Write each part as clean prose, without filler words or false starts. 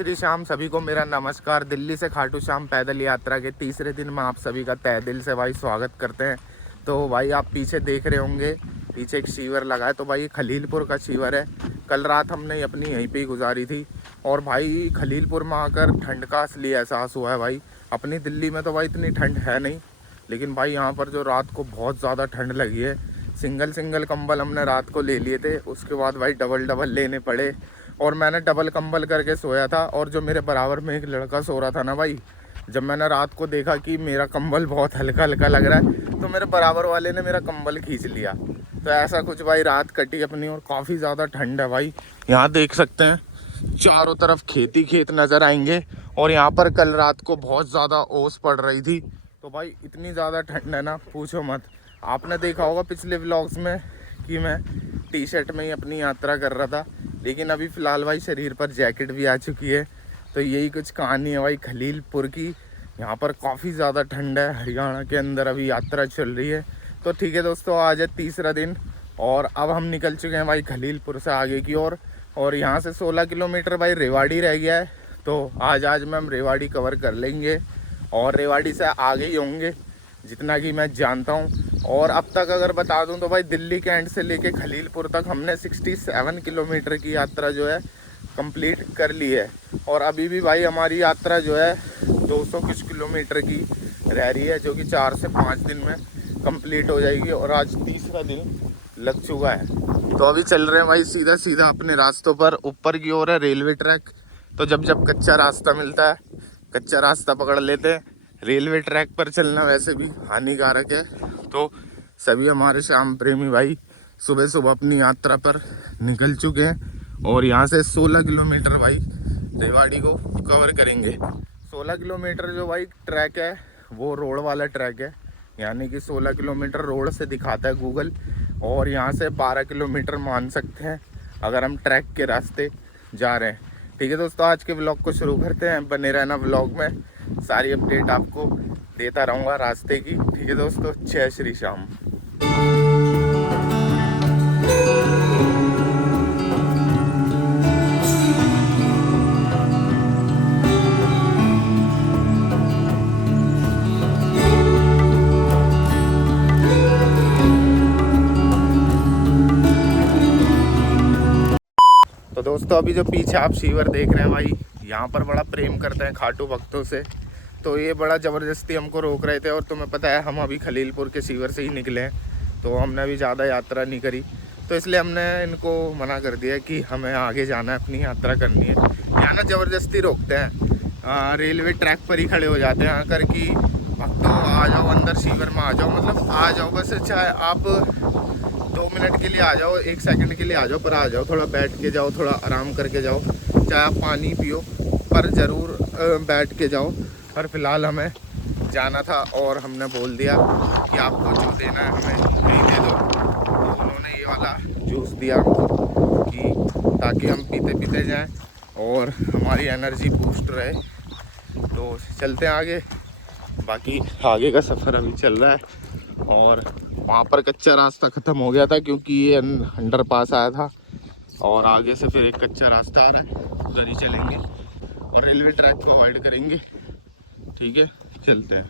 श्री श्याम। सभी को मेरा नमस्कार। दिल्ली से खाटू श्याम पैदल यात्रा के तीसरे दिन में आप सभी का तहे दिल से भाई स्वागत करते हैं। तो भाई आप पीछे देख रहे होंगे, पीछे एक शिविर लगा है। तो भाई खलीलपुर का शिविर है। कल रात हमने अपनी यहीं पे ही गुजारी थी और भाई खलीलपुर में आकर ठंड का असली एहसास हुआ है। भाई अपनी दिल्ली में तो भाई इतनी ठंड है नहीं, लेकिन भाई यहाँ पर जो रात को बहुत ज़्यादा ठंड लगी है। सिंगल कंबल हमने रात को ले लिए थे, उसके बाद भाई डबल लेने पड़े और मैंने डबल कंबल करके सोया था। और जो मेरे बराबर में एक लड़का सो रहा था ना भाई, जब मैंने रात को देखा कि मेरा कंबल बहुत हल्का लग रहा है तो मेरे बराबर वाले ने मेरा कंबल खींच लिया। तो ऐसा कुछ भाई रात कटी अपनी और काफ़ी ज़्यादा ठंड है भाई। यहाँ देख सकते हैं चारों तरफ खेत नज़र आएंगे और यहाँ पर कल रात को बहुत ज़्यादा ओस पड़ रही थी। तो भाई इतनी ज़्यादा ठंड है ना, पूछो मत। आपने देखा होगा पिछले व्लॉग्स में कि मैं टी शर्ट में ही अपनी यात्रा कर रहा था, लेकिन अभी फ़िलहाल भाई शरीर पर जैकेट भी आ चुकी है। तो यही कुछ कहानी है भाई खलीलपुर की। यहाँ पर काफ़ी ज़्यादा ठंड है, हरियाणा के अंदर अभी यात्रा चल रही है। तो ठीक है दोस्तों, आज है तीसरा दिन और अब हम निकल चुके हैं भाई खलीलपुर से आगे की ओर। और यहाँ से 16 किलोमीटर भाई रेवाड़ी रह गया है। तो आज में हम रेवाड़ी कवर कर लेंगे और रेवाड़ी से आगे ही होंगे जितना कि मैं जानता हूँ। और अब तक अगर बता दूं तो भाई दिल्ली के एंड से लेके खलीलपुर तक हमने 67 किलोमीटर की यात्रा जो है कंप्लीट कर ली है। और अभी भी भाई हमारी यात्रा जो है 200 कुछ किलोमीटर की रह रही है, जो कि 4 से 5 दिन में कंप्लीट हो जाएगी। और आज तीसरा दिन लग चुका है। तो अभी चल रहे हैं भाई सीधा अपने रास्तों पर। ऊपर की ओर है रेलवे ट्रैक, तो जब कच्चा रास्ता मिलता है कच्चा रास्ता पकड़ लेते हैं। रेलवे ट्रैक पर चलना वैसे भी हानिकारक है। तो सभी हमारे श्याम प्रेमी भाई सुबह अपनी यात्रा पर निकल चुके हैं और यहाँ से 16 किलोमीटर भाई रेवाड़ी को कवर करेंगे। 16 किलोमीटर जो भाई ट्रैक है वो रोड वाला ट्रैक है, यानी कि 16 किलोमीटर रोड से दिखाता है गूगल। और यहाँ से 12 किलोमीटर मान सकते हैं अगर हम ट्रैक के रास्ते जा रहे हैं। ठीक है दोस्तों, आज के व्लॉग को शुरू करते हैं। बने रहना व्लॉग में, सारी अपडेट आपको देता रहूँगा रास्ते की। ठीक है दोस्तों, जय श्री श्याम। तो दोस्तों अभी जो पीछे आप शिविर देख रहे हैं भाई, यहाँ पर बड़ा प्रेम करते हैं खाटू भक्तों से। तो ये बड़ा ज़बरदस्ती हमको रोक रहे थे और तुम्हें पता है हम अभी खलीलपुर के शिविर से ही निकले हैं, तो हमने अभी ज़्यादा यात्रा नहीं करी। तो इसलिए हमने इनको मना कर दिया कि हमें आगे जाना है, अपनी यात्रा करनी है। यहाँ ना ज़बरदस्ती रोकते हैं, रेलवे ट्रैक पर ही खड़े हो जाते हैं आकर कि भक्तों आ जाओ अंदर शिविर में आ जाओ, मतलब आ जाओ बस। चाहे आप 2 मिनट के लिए आ जाओ, 1 सेकंड के लिए आ जाओ, पर आ जाओ, थोड़ा बैठ के जाओ, थोड़ा आराम करके जाओ। चाहे आप पानी पियो पर ज़रूर बैठ के जाओ। पर फिलहाल हमें जाना था और हमने बोल दिया कि आपको जो देना है हमें नहीं दे दो। तो उन्होंने ये वाला जूस दिया कि ताकि हम पीते जाएं और हमारी एनर्जी बूस्ट रहे। तो चलते हैं आगे, बाकी आगे का सफ़र अभी चल रहा है। और वहाँ पर कच्चा रास्ता ख़त्म हो गया था क्योंकि ये अंडर पास आया था और आगे से फिर एक कच्चा रास्ता आ रहा है, उधर ही चलेंगे और रेलवे ट्रैक को अवॉइड करेंगे। ठीक है, चलते हैं।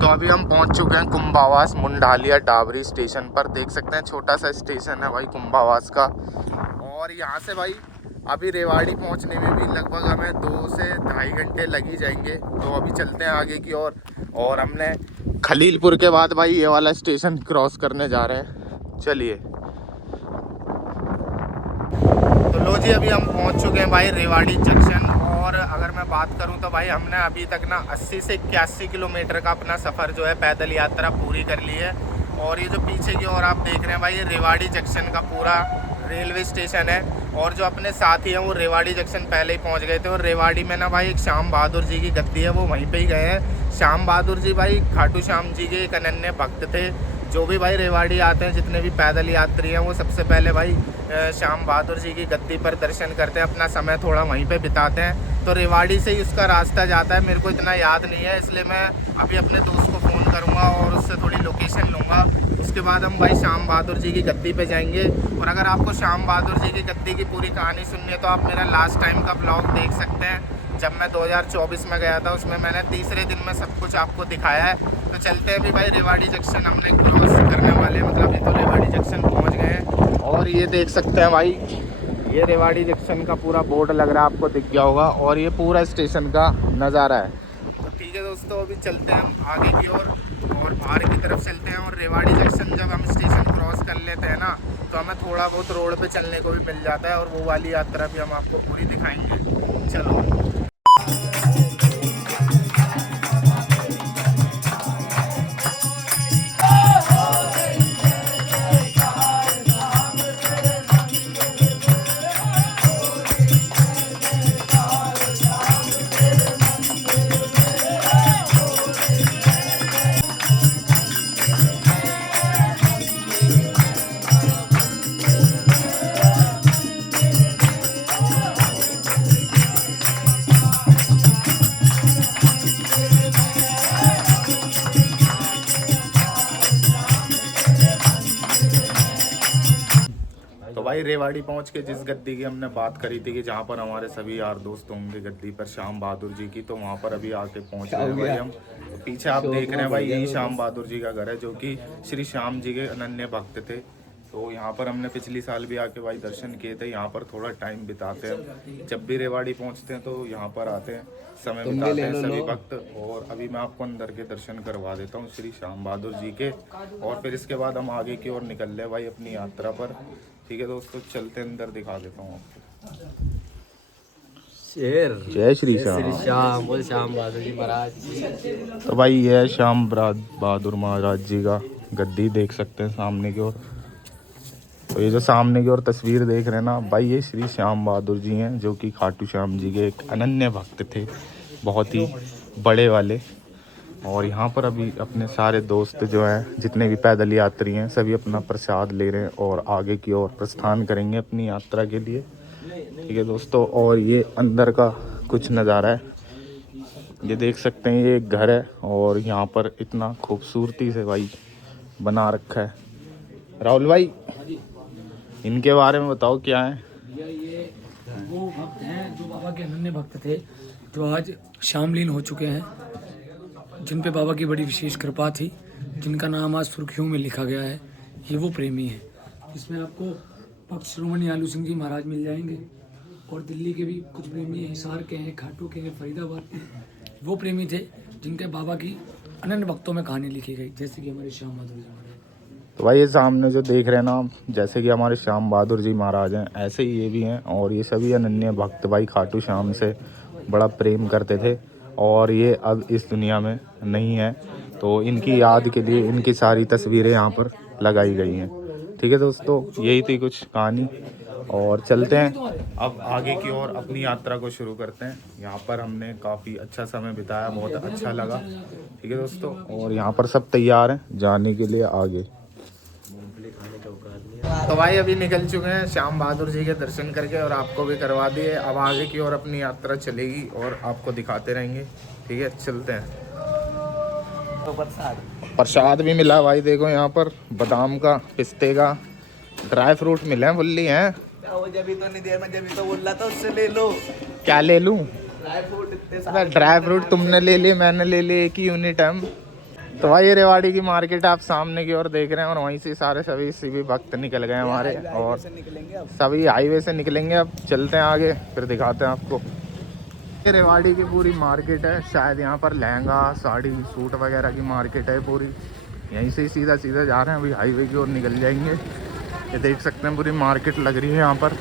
तो अभी हम पहुंच चुके हैं कुंभावास मुंडालिया डाबरी स्टेशन पर। देख सकते हैं छोटा सा स्टेशन है भाई कुंभावास का। और यहाँ से भाई अभी रेवाड़ी पहुंचने में भी लगभग हमें 2 से 2.5 घंटे लग ही जाएंगे। तो अभी चलते हैं आगे की ओर। और हमने खलीलपुर के बाद भाई ये वाला स्टेशन क्रॉस करने जा रहे हैं। चलिए। तो लो जी, अभी हम पहुंच चुके हैं भाई रेवाड़ी जंक्शन। और अगर मैं बात करूं तो भाई हमने अभी तक ना 80 से 81 किलोमीटर का अपना सफ़र जो है पैदल यात्रा पूरी कर ली है। और ये जो पीछे की ओर आप देख रहे हैं भाई, ये रेवाड़ी जंक्शन का पूरा रेलवे स्टेशन है। और जो अपने साथी हैं वो रेवाड़ी जंक्शन पहले ही पहुंच गए थे। और रेवाड़ी में ना भाई एक श्याम बहादुर जी की गद्दी है, वो वहीं पे ही गए हैं। श्याम बहादुर जी भाई खाटू श्याम जी के एक अनन्य भक्त थे। जो भी भाई रेवाड़ी आते हैं, जितने भी पैदल यात्री हैं, वो सबसे पहले भाई श्याम बहादुर जी की गद्दी पर दर्शन करते हैं, अपना समय थोड़ा वहीं पे बिताते हैं। तो रेवाड़ी से ही उसका रास्ता जाता है, मेरे को इतना याद नहीं है, इसलिए मैं अभी अपने दोस्त को फ़ोन करूँगा और उससे थोड़ी लोकेशन लूँगा। उसके बाद हम भाई श्याम बहादुर जी की गद्दी पे जाएंगे। और अगर आपको श्याम बहादुर जी की गद्दी की पूरी कहानी सुननी है तो आप मेरा लास्ट टाइम का ब्लॉग देख सकते हैं। जब मैं 2024 में गया था उसमें मैंने तीसरे दिन में सब कुछ आपको दिखाया है। तो चलते हैं अभी भाई, रेवाड़ी जंक्शन हमने क्रॉस करने वाले हैं, मतलब ये तो रेवाड़ी जंक्शन पहुंच गए हैं। और ये देख सकते हैं भाई, ये रेवाड़ी जंक्शन का पूरा बोर्ड लग रहा है, आपको दिख गया होगा। और ये पूरा स्टेशन का नज़ारा है। तो ठीक है दोस्तों, अभी चलते हैं हम आगे की ओर और बाहर की तरफ चलते हैं। और रेवाड़ी जंक्शन जब हम स्टेशन क्रॉस कर लेते हैं ना तो हमें थोड़ा बहुत रोड पे चलने को भी मिल जाता है और वो वाली यात्रा भी हम आपको पूरी दिखाएंगे। चलो। भाई रेवाड़ी पहुंच के जिस गद्दी की हमने बात करी थी कि जहां पर हमारे सभी यार दोस्त होंगे गद्दी पर श्याम बहादुर जी की, तो वहां पर अभी आके पहुंच गए भाई हम। तो पीछे आप देख रहे हैं भाई, यही श्याम बहादुर जी का घर है जो कि श्री श्याम जी के अनन्य भक्त थे। तो यहाँ पर हमने पिछली साल भी आके भाई दर्शन किए थे। यहाँ पर थोड़ा टाइम बिताते हैं, जब भी रेवाड़ी पहुँचते हैं तो यहाँ पर आते हैं, समय बिताते हैं सभी भक्त। और अभी मैं आपको अंदर के दर्शन करवा देता हूँ श्री श्याम बहादुर जी के, और फिर इसके बाद हम आगे की ओर निकल रहे भाई अपनी यात्रा पर। ठीक है दोस्तों, चलते अंदर दिखा देता हूँ आपको। जय श्री श्याम, बोल श्याम बहादुर जी महाराज। तो भाई ये है श्याम बहादुर महाराज जी का गद्दी, देख सकते हैं सामने की ओर। तो ये जो सामने की ओर तस्वीर देख रहे हैं ना भाई, ये श्री श्याम बहादुर जी हैं जो कि खाटू श्याम जी के एक अनन्य भक्त थे, बहुत ही बड़े वाले। और यहाँ पर अभी अपने सारे दोस्त जो हैं, जितने भी पैदल यात्री हैं, सभी अपना प्रसाद ले रहे हैं और आगे की ओर प्रस्थान करेंगे अपनी यात्रा के लिए। ठीक है दोस्तों, और ये अंदर का कुछ नज़ारा है, ये देख सकते हैं। ये एक घर है और यहाँ पर इतना खूबसूरती से भाई बना रखा है। राहुल भाई, इनके बारे में बताओ क्या है। ये वो भक्त हैं जो बाबा के अनन्य भक्त थे, जो आज शामलीन हो चुके हैं, जिन पे बाबा की बड़ी विशेष कृपा थी, जिनका नाम आज सुर्खियों में लिखा गया है। ये वो प्रेमी हैं। इसमें आपको भक्त श्रोमणी आलू सिंह जी महाराज मिल जाएंगे, और दिल्ली के भी कुछ प्रेमी हैं, हिसार के हैं, खाटू के हैं, फरीदाबाद के। वो प्रेमी थे जिनके बाबा की अनन्य भक्तों में कहानी लिखी गई, जैसे कि हमारे श्याम बहादुर जी महाराज। तो भाई ये सामने जो देख रहे हैं ना, जैसे कि हमारे श्याम बहादुर जी महाराज हैं, ऐसे ही ये भी हैं। और ये सभी अनन्य भक्त भाई खाटू श्याम से बड़ा प्रेम करते थे, और ये अब इस दुनिया में नहीं है। तो इनकी याद के लिए इनकी सारी तस्वीरें यहाँ पर लगाई गई हैं। ठीक है दोस्तों, यही थी कुछ कहानी, और चलते हैं अब आगे की ओर अपनी यात्रा को शुरू करते हैं। यहाँ पर हमने काफ़ी अच्छा समय बिताया, बहुत अच्छा लगा। ठीक है दोस्तों, और यहाँ पर सब तैयार हैं जाने के लिए आगे। तो भाई अभी निकल चुके हैं श्याम बहादुर जी के दर्शन करके, और आपको भी करवा दिए। अब आगे की ओर अपनी यात्रा चलेगी और आपको दिखाते रहेंगे। ठीक है, चलते हैं। तो प्रसाद भी मिला भाई, देखो यहाँ पर बादाम का, पिस्ते का, ड्राई फ्रूट मिले हैं, बुल्ली हैं। जब तो नहीं दिया, मैं जब तो बोल रहा था उससे ले लो। क्या ले लूं? ड्राई फ्रूट इतने सारे। ड्राई फ्रूट तुमने ले लिए, मैंने ले लिए, एक ही यूनिट हम। तो भाई ये रेवाड़ी की मार्केट आप सामने की ओर देख रहे हैं, और वहीं से सारे सभी भक्त निकल गए हमारे, और सभी हाईवे से निकलेंगे। अब चलते हैं आगे, फिर दिखाते हैं आपको। ये रेवाड़ी की पूरी मार्केट है, शायद यहाँ पर लहंगा, साड़ी, सूट वगैरह की मार्केट है पूरी। यहीं से सीधा सीधा जा रहे हैं, अभी हाईवे की ओर निकल जाएंगे। ये देख सकते हैं पूरी मार्केट लग रही है यहाँ पर,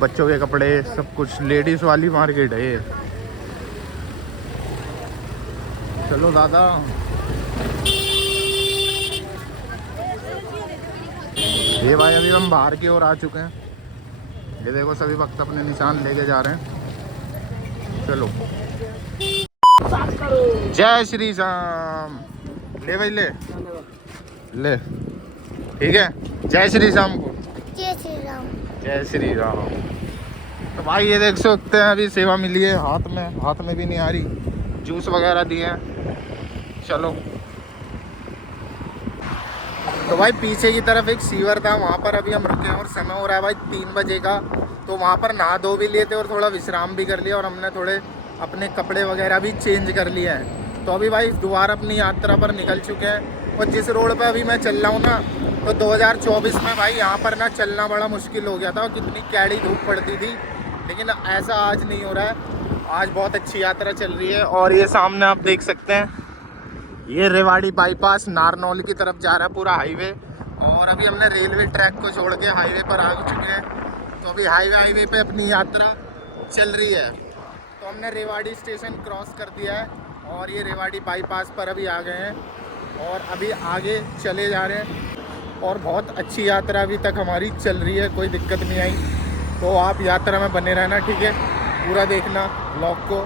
बच्चों के कपड़े, सब कुछ, लेडीज़ वाली मार्केट है ये। चलो दादा। ये भाई अभी हम बाहर की ओर आ चुके हैं। ये देखो सभी भक्त अपने निशान लेके जा रहे हैं। चलो, जय श्री राम। ले भाई ले ले, ठीक है। जय श्री राम को, जय श्री राम। जय श्री राम। तो भाई ये देख सकते हैं अभी सेवा मिली है, हाथ में भी नहीं आ रही, जूस वगैरह दिए हैं। चलो तो भाई पीछे की तरफ एक सीवर था, वहाँ पर अभी हम रुके हैं और समय हो रहा है भाई 3 बजे का। तो वहाँ पर नहा धो भी लिए थे और थोड़ा विश्राम भी कर लिया और हमने थोड़े अपने कपड़े वगैरह भी चेंज कर लिए हैं। तो अभी भाई दोबारा अपनी यात्रा पर निकल चुके हैं। और जिस रोड पर अभी मैं चल रहा हूँ ना, तो 2024 में भाई यहाँ पर ना चलना बड़ा मुश्किल हो गया था और कितनी कैड़ी धूप पड़ती थी, लेकिन ऐसा आज नहीं हो रहा है। आज बहुत अच्छी यात्रा चल रही है। और ये सामने आप देख सकते हैं, ये रेवाड़ी बाईपास नारनौल की तरफ जा रहा है पूरा हाईवे। और अभी हमने रेलवे ट्रैक को छोड़ के हाईवे पर आ चुके हैं। तो अभी हाईवे पे अपनी यात्रा चल रही है। तो हमने रेवाड़ी स्टेशन क्रॉस कर दिया है और ये रेवाड़ी बाईपास पर अभी आ गए हैं और अभी आगे चले जा रहे हैं। और बहुत अच्छी यात्रा अभी तक हमारी चल रही है, कोई दिक्कत नहीं आई। तो आप यात्रा में बने रहना, ठीक है, पूरा देखना ब्लॉग को।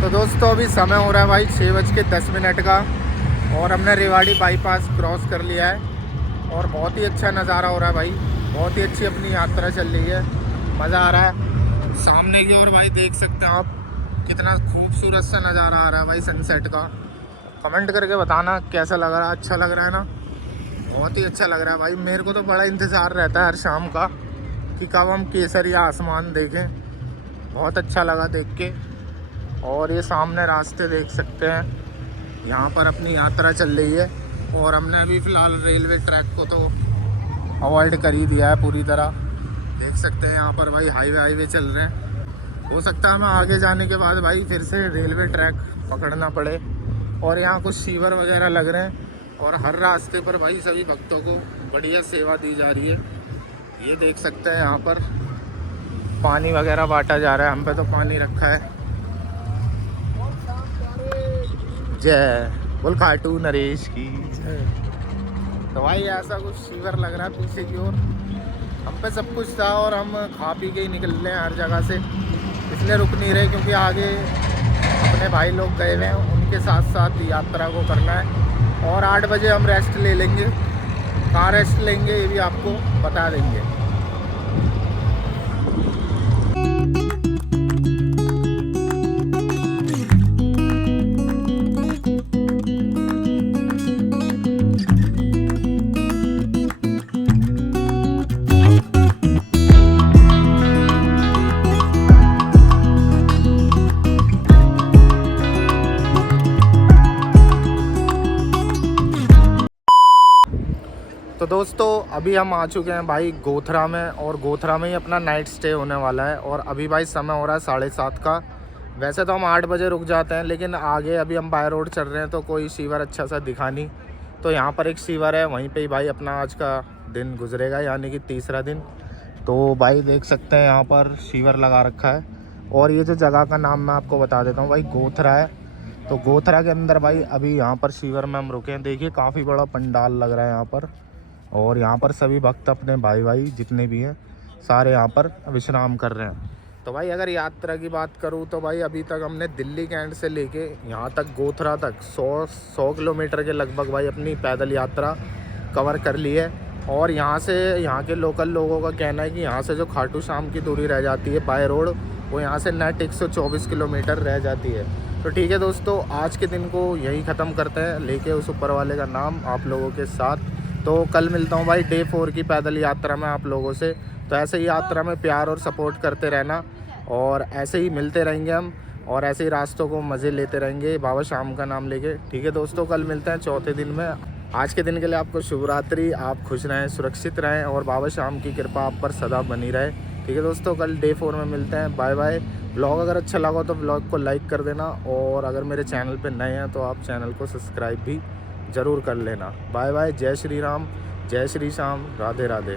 तो दोस्तों अभी समय हो रहा है भाई 6:10 का और हमने रेवाड़ी बाईपास क्रॉस कर लिया है और बहुत ही अच्छा नज़ारा हो रहा है भाई। बहुत ही अच्छी अपनी यात्रा चल रही है, मज़ा आ रहा है। सामने की ओर भाई देख सकते हैं आप, कितना खूबसूरत सा नज़ारा आ रहा है भाई सनसेट का। कमेंट करके बताना कैसा लग रहा है। अच्छा लग रहा है ना? बहुत ही अच्छा लग रहा है भाई। मेरे को तो बड़ा इंतज़ार रहता है हर शाम का कि कब हम केसरिया आसमान देखें। बहुत अच्छा लगा देख के। और ये सामने रास्ते देख सकते हैं, यहाँ पर अपनी यात्रा चल रही है। और हमने अभी फ़िलहाल रेलवे ट्रैक को तो अवॉइड कर ही दिया है पूरी तरह। देख सकते हैं यहाँ पर भाई हाईवे चल रहे हैं। हो सकता है हमें आगे जाने के बाद भाई फिर से रेलवे ट्रैक पकड़ना पड़े। और यहाँ कुछ शिविर वगैरह लग रहे हैं और हर रास्ते पर भाई सभी भक्तों को बढ़िया सेवा दी जा रही है। ये देख सकते हैं यहाँ पर पानी वगैरह बांटा जा रहा है। हम पे तो पानी रखा है। जय बोल खाटू नरेश की जय। तो भाई ऐसा कुछ शिविर लग रहा है पीछे की ओर। हम पे सब कुछ था और हम खा पी के ही निकल रहे हैं हर जगह से, इसलिए रुक नहीं रहे क्योंकि आगे अपने भाई लोग गए हुए हैं, उनके साथ साथ यात्रा को करना है। और 8 बजे हम रेस्ट ले लेंगे। कहाँ रेस्ट लेंगे ये भी आपको बता देंगे। तो दोस्तों अभी हम आ चुके हैं भाई गोथरा में और गोथरा में ही अपना नाइट स्टे होने वाला है। और अभी भाई समय हो रहा है 7:30 का। वैसे तो हम 8 बजे रुक जाते हैं, लेकिन आगे अभी हम बाय रोड चल रहे हैं तो कोई शिविर अच्छा सा दिखा नहीं। तो यहाँ पर एक शिविर है, वहीं पे ही भाई अपना आज का दिन गुजरेगा, यानी कि तीसरा दिन। तो भाई देख सकते हैं यहाँ पर शिविर लगा रखा है। और ये जो जगह का नाम मैं आपको बता देता हूँ भाई, गोथरा है। तो गोथरा के अंदर भाई अभी यहाँ पर शिविर में हम रुके हैं। देखिए काफ़ी बड़ा पंडाल लग रहा है यहाँ पर। और यहाँ पर सभी भक्त अपने भाई जितने भी हैं सारे यहाँ पर विश्राम कर रहे हैं। तो भाई अगर यात्रा की बात करूँ तो भाई अभी तक हमने दिल्ली कैंट से लेके यहाँ तक गोथरा तक 100 किलोमीटर के लगभग भाई अपनी पैदल यात्रा कवर कर ली है। और यहाँ से यहाँ के लोकल लोगों का कहना है कि यहाँ से जो खाटू श्याम की दूरी रह जाती है बाय रोड, वो यहाँ से नेट 124 किलोमीटर रह जाती है। तो ठीक है दोस्तों, आज के दिन को यही ख़त्म करते हैं लेके उस ऊपर वाले का नाम आप लोगों के साथ। तो कल मिलता हूँ भाई डे 4 की पैदल यात्रा में आप लोगों से। तो ऐसे ही यात्रा में प्यार और सपोर्ट करते रहना और ऐसे ही मिलते रहेंगे हम और ऐसे ही रास्तों को मज़े लेते रहेंगे बाबा श्याम का नाम लेके। ठीक है दोस्तों, कल मिलते हैं चौथे दिन में। आज के दिन के लिए आपको शुभ रात्रि। आप खुश रहें, सुरक्षित रहें और बाबा श्याम की कृपा आप पर सदा बनी रहे। ठीक है दोस्तों, कल डे 4 में मिलते हैं। Bye bye. ब्लॉग अगर अच्छा लगा तो ब्लॉग को लाइक कर देना और अगर मेरे चैनल पे नए हैं तो आप चैनल को सब्सक्राइब भी ज़रूर कर लेना। Bye bye. जय श्री राम, जय श्री श्याम, राधे राधे।